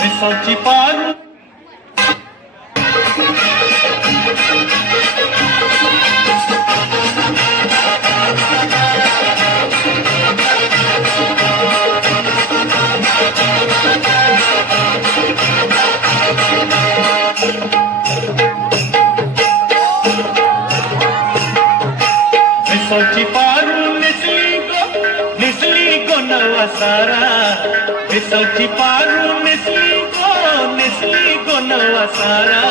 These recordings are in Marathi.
विसाची पारू विसाची पारू निसली गो नवा सारा विसाची पारू निसली गो नवा सारा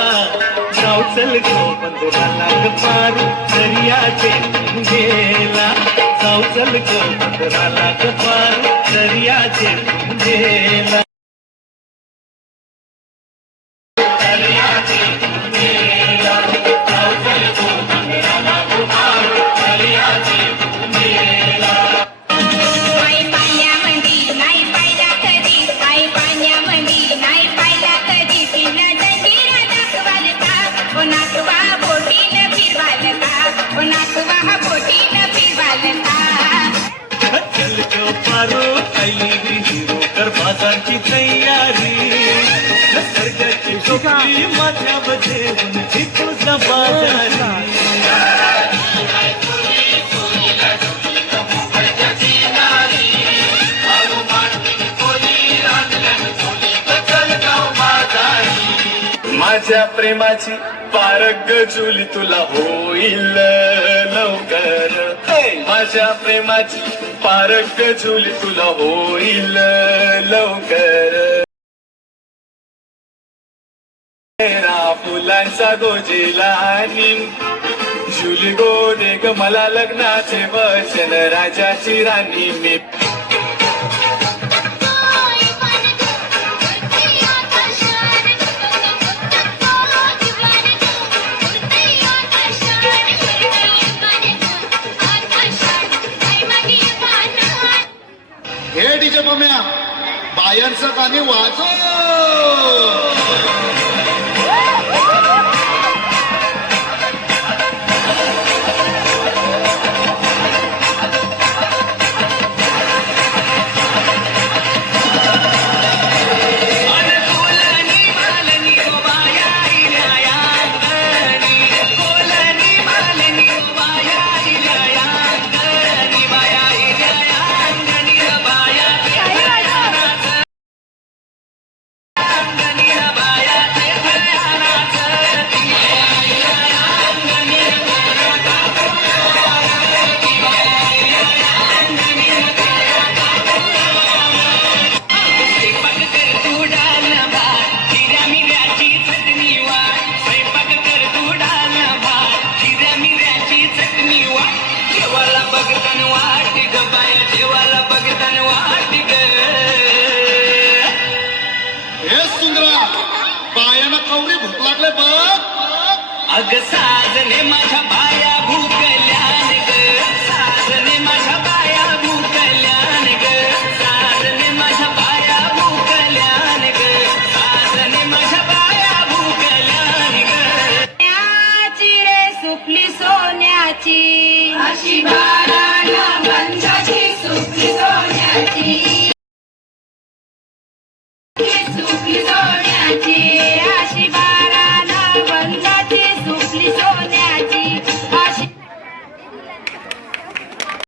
जाऊ चल गो बंदराला पारू दर्याचे गेला जाऊ चल गो बंदराला पारू दर्याचे गेला बाजारची तयारी निसर्गाची टोपी माझ्यामध्ये उंची तुझा बाजारी माझ्या प्रेमाची पारग जुली तुला होईल लवकर माझ्या प्रेमाची पारग जुली तुला होईल लवकर फुलांचा गोजीला आणि जुली गोडे ग मला लग्नाचे वचन राजाची राणी मी हे डीजे बम्या बायांचं गाणी वाजव बायाना कवरी भूक लागले बघ अग साजने माझ्या